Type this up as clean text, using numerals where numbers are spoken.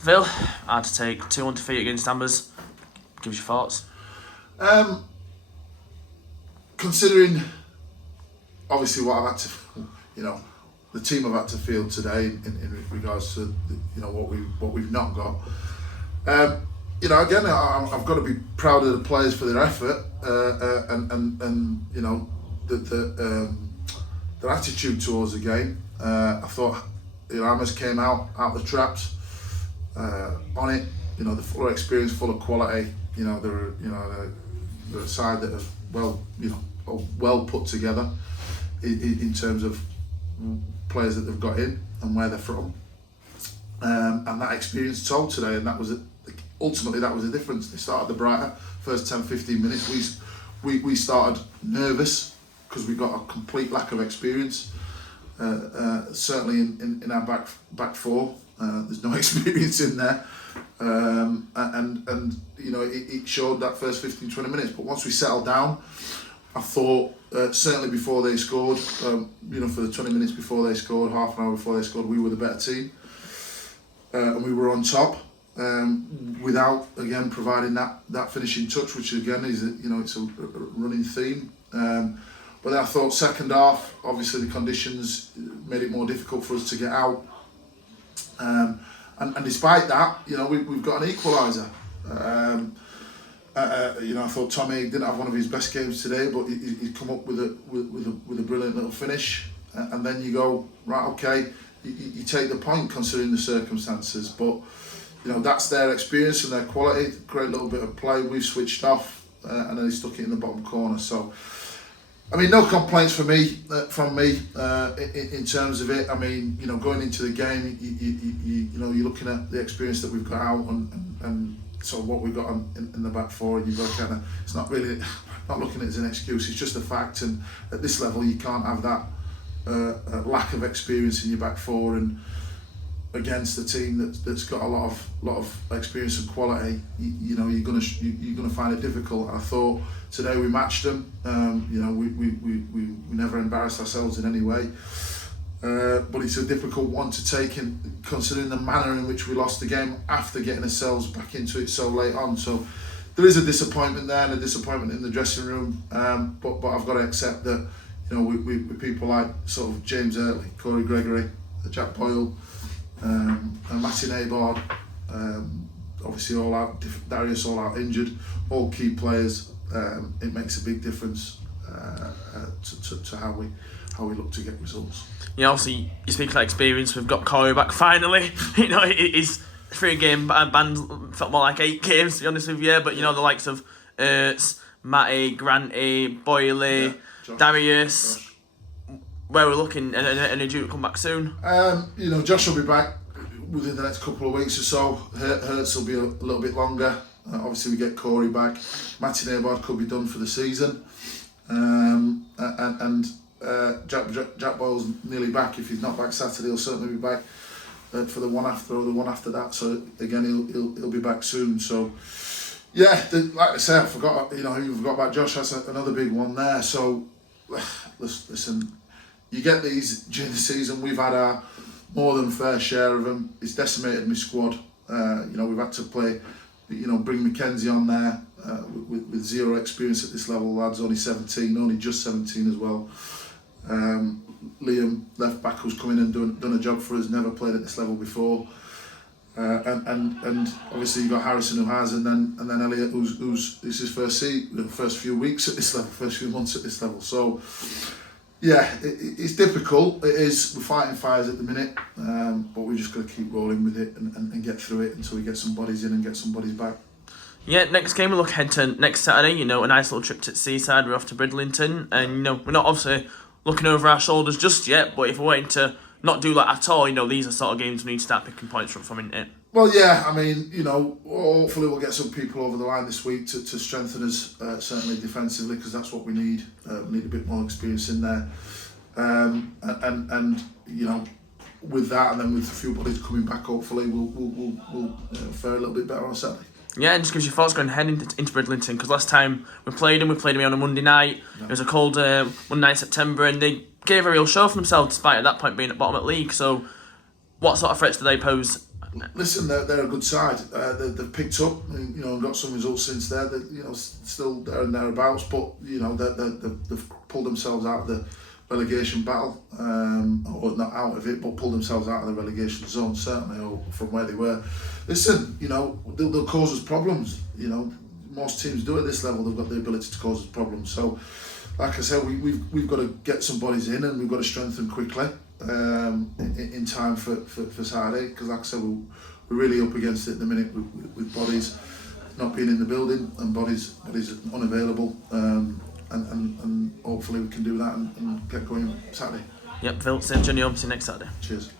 Phil, hard to take 2-1 defeat against Ambers. Give us your thoughts. Considering, obviously, what I've had to, the team I've had to field today in regards to, what we've not got. Again, I've got to be proud of the players for their effort and their attitude towards the game. I thought, Hammers came out the traps on it. They're full of experience, full of quality. They're a side that are well put together in terms of players that they've got in and where they're from. And that experience told today, and that was ultimately that was the difference. They started the brighter first 10-15 minutes. We started nervous because we got a complete lack of experience. Certainly in our back four, there's no experience in there, and it showed that first 15-20 minutes. But once we settled down, I thought certainly before they scored, for the 20 minutes before they scored, half an hour before they scored, we were the better team, and we were on top. Without again providing that finishing touch, which again is it's a running theme. But I thought second half, obviously the conditions made it more difficult for us to get out. And despite that, we've got an equaliser. I thought Tommy didn't have one of his best games today, but he's come up with a brilliant little finish. And then you go, right, okay, you take the point considering the circumstances, but that's their experience and their quality. Great little bit of play. We've switched off, and then he stuck it in the bottom corner. So, no complaints from me in terms of it. Going into the game, you're looking at the experience that we've got out and so what we've got in the back four, and you've got to kind of. It's not really not looking at it as an excuse. It's just a fact, and at this level, you can't have that lack of experience in your back four and against a team that's got a lot of experience and quality. You're gonna find it difficult. I thought today we matched them. We never embarrassed ourselves in any way. But it's a difficult one to take, in considering the manner in which we lost the game after getting ourselves back into it so late on. So there is a disappointment there and a disappointment in the dressing room. But I've got to accept that with people like sort of James Eartley, Corey Gregory, Jack Boyle, and Matty Naybard, obviously all out, Darius all out injured, all key players. It makes a big difference to how we look to get results. Obviously, you speak about experience. We've got Corey back finally. His 3-game ban felt more like 8 games, to be honest with you. But the likes of Ertz, Matty, Granty, Boyley, Darius. Josh. Where we're looking, and due to come back soon. Josh will be back within the next couple of weeks or so. Hertz will be a little bit longer. Obviously, we get Corey back. Matty Naybard could be done for the season, and Jack Boyle's nearly back. If he's not back Saturday, he'll certainly be back for the one after or the one after that. So again, he'll be back soon. So yeah, like I say, I forgot. You forgot about Josh. That's another big one there. So listen. You get these during the season. We've had our more than fair share of them. It's decimated my squad. We've had to play, bring Mackenzie on there with zero experience at this level. The lad's only 17, only just 17 as well. Liam, left back, who's come in and done a job for us, never played at this level before. And obviously you've got Harrison who has, and then Elliot who's this is his first few weeks at this level, first few months at this level. So. Yeah, it's difficult. It is. We're fighting fires at the minute, but we just got to keep rolling with it and get through it until we get some bodies in and get some bodies back. Yeah, next game we'll look ahead to next Saturday. A nice little trip to Seaside. We're off to Bridlington, and we're not obviously looking over our shoulders just yet. But if we're waiting to not do that at all, these are sort of games we need to start picking points from, isn't it? Well, yeah, hopefully we'll get some people over the line this week to strengthen us, certainly defensively, because that's what we need. We need a bit more experience in there. And with that, and then with a few bodies coming back, hopefully we'll fare a little bit better on Saturday. Yeah, and just gives you thoughts going ahead into Bridlington, because last time we played them on a Monday night. Yeah. It was a cold one night in September, and they gave a real show for themselves, despite at that point being at bottom of the league. So what sort of threats do they pose Listen, they're a good side. They've picked up, and, you know, and got some results since there. They're, you know, still there and thereabouts, but you know, they've pulled themselves out of the relegation battle, or not out of it, but pulled themselves out of the relegation zone, certainly, or from where they were. Listen, you know, they'll cause us problems. You know, most teams do at this level. They've got the ability to cause us problems. So, like I said, we've got to get some bodies in, and we've got to strengthen quickly in time for Saturday. Because, like I said, we're really up against it at the minute with bodies not being in the building and bodies unavailable. And hopefully we can do that and get going Saturday. Yep, Phil, same journey home. See you next Saturday. Cheers.